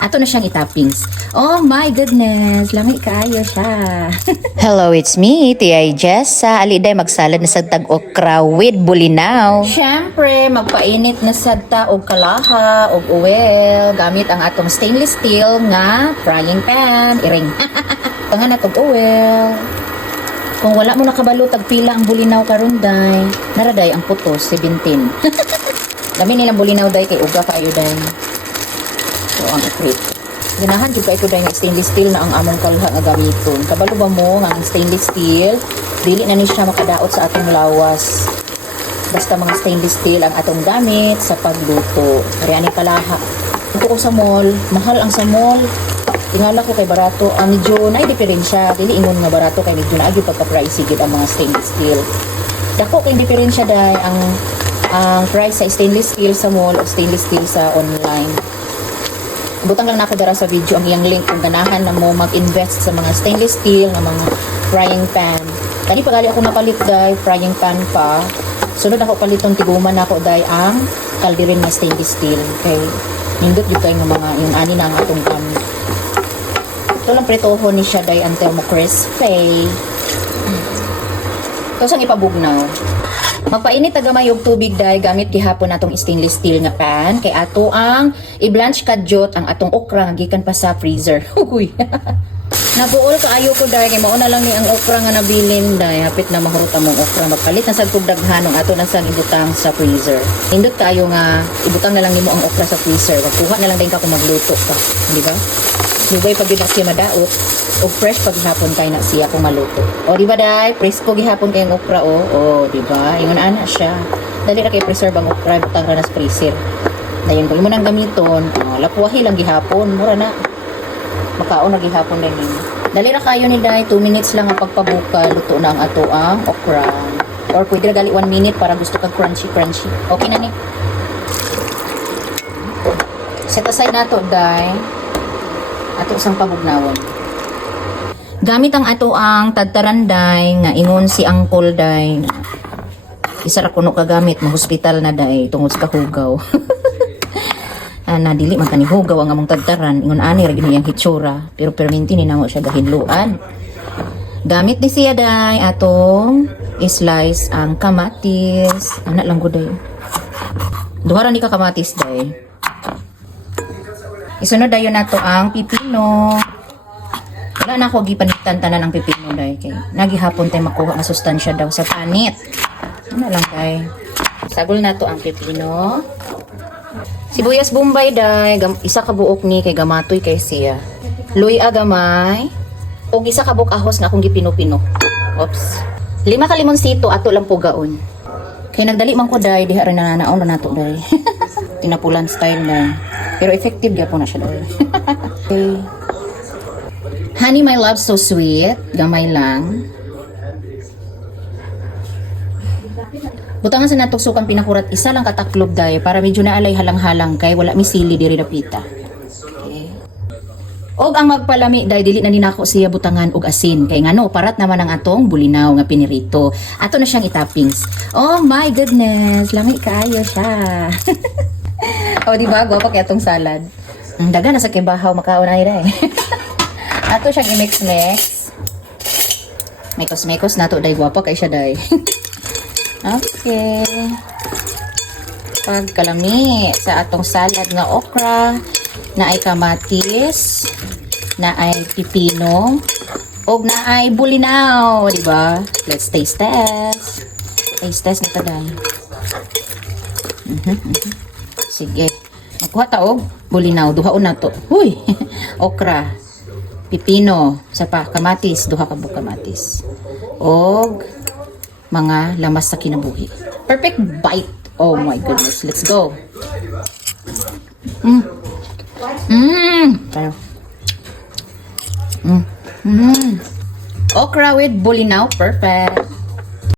Ato na siyang itoppings. Oh my goodness, lami kaayo siya. Hello, it's me, Tia Jessa. Aliday magsalad na sa tag-okra with bulinaw. Siyempre, magpainit na sadta og kalaha og oil gamit ang atong stainless steel nga frying pan. Iring. Tangan natong oil. Kung wala mo nakabalo tagpila ang bulinaw karon day, naraday ang putos 17. Dami nilang bulinaw day kay uga kaayo day. So, ang ikrit. Ganahan jud kay ko dahil stainless steel na ang among kalha nga gamiton. Kabalo ba mo nga ang stainless steel, dili na ni siya makadaot sa atong lawas. Basta mga stainless steel ang atong gamit sa pagluto. Ari ani kalaha. Ito ko sa mall, mahal ang sa mall. Tingala ko kay barato, medyo na diferensya. Dili ingon nga barato kay medyo na gyud pagka-pricey gyud ang mga stainless steel. Dako kay diferensya dai ang price sa stainless steel sa mall o stainless steel sa online. Butang lang nako dara sa video ang iyang link kung ganahan na mo mag-invest sa mga stainless steel nga mga frying pan. Kani pagali ako napalit dai frying pan pa. Sunod ako paliton tiguman nako dai ang kalderin nga stainless steel. Okay. Nindot jud kay nga mga yung ani na ang atong gamit. Ito lang pretohon ni siya dai until mo crispy. Ito sang ipabugnaw. Magpainit ta gamay og tubig day gamit gihapon natong stainless steel nga pan kay ato ang i-blanch kadyot ang atong okra nga gikan pa sa freezer. Uy. Nabuol kaayo ko day kay mao na lang ni ang okra nga nabilin day hapit na mahurot among okra magpalit na sad kog daghanong ato na sang ibutang sa freezer. Indot kaayo nga ibutang na lang nimo ang okra sa freezer. Kuha na lang din ka kung magluto ka, di ba? Dugay pag yun siya madaot o fresh pag hapon kay na siya kung maluto. O di ba day, presko gihapon kay ang okra o di ba? Ingon ana siya. Dali ra kay preserve ang okra butang ra nas freezer. Dayon pag mo nang gamiton, lapuahi lang gihapon, mura na. Makaon na gihapon din. Dali ra kayo ni day, 2 minutes lang ang pagpabuka, luto na ang ato ang okra. Or pwede ra gali 1 minute para gusto kag crunchy. Okay na ni. Set aside nato day. Ato isang pabugnawon. Gamit ang ato ang tadtaranday nga ingon si Uncle day. Isa ra kuno ka gamit mo hospital na day tungod sa kahugaw. Ana dili man tani hugaw ang among tadtaran ingon ani ra gini ang hitsura pero perminti ni namo siya gahidluan. Gamit ni siya day atong slice ang kamatis. Ana lang gud day. Duha ra ni ka kamatis day. Isunod dayon nato ang pipino. Wala na ako gipanitan tanan ang pipino day kay nagihapon tay makuha nga sustansya daw sa panit. Ano lang day. Sagol nato ang pipino. Sibuyas bombay day, isa ka buok ni kay gamatoy kay siya. Luy agamay. Og isa ka buok ahos nga akong gipino-pino. Oops. 5 ka limonsito ato lang po gaon. Kay nagdali man ko day diha ra nananaon na nato day. Tinapulan style day. Pero effective gyapon na siya day. Okay. Honey, my love, so sweet. Gamay lang. Butangan sa natok sukang pinakurat isa lang kataklob day para medyo naalay halang-halang kay wala mi sili diri dapita. Okay. Og ang magpalami day dili na ninako siya butangan og asin kay ngano parat naman ang atong bulinaw nga pinirito. Ato na siyang itoppings. Oh my goodness, lami kaayo siya. O di ba gwapo kay atong salad. Ang daga na sa kibahaw makaon ay day. Ato siyang i-mix. Mekos nato day gwapo kay siya day. Okay. Pagkalami sa atong salad nga okra, na ay kamatis, na ay pipino, og na ay bulinaw, di ba? Let's taste test. Taste test nito day. Sige. Magkuha ta og bulinaw, duhaon na to. Huy. Okra, pipino, sa pa kamatis, duha ka buok kamatis. Og mga lamas sa kinabuhi. Perfect bite. Oh my goodness. Let's go. Tayo. Okra with bulinaw. Perfect.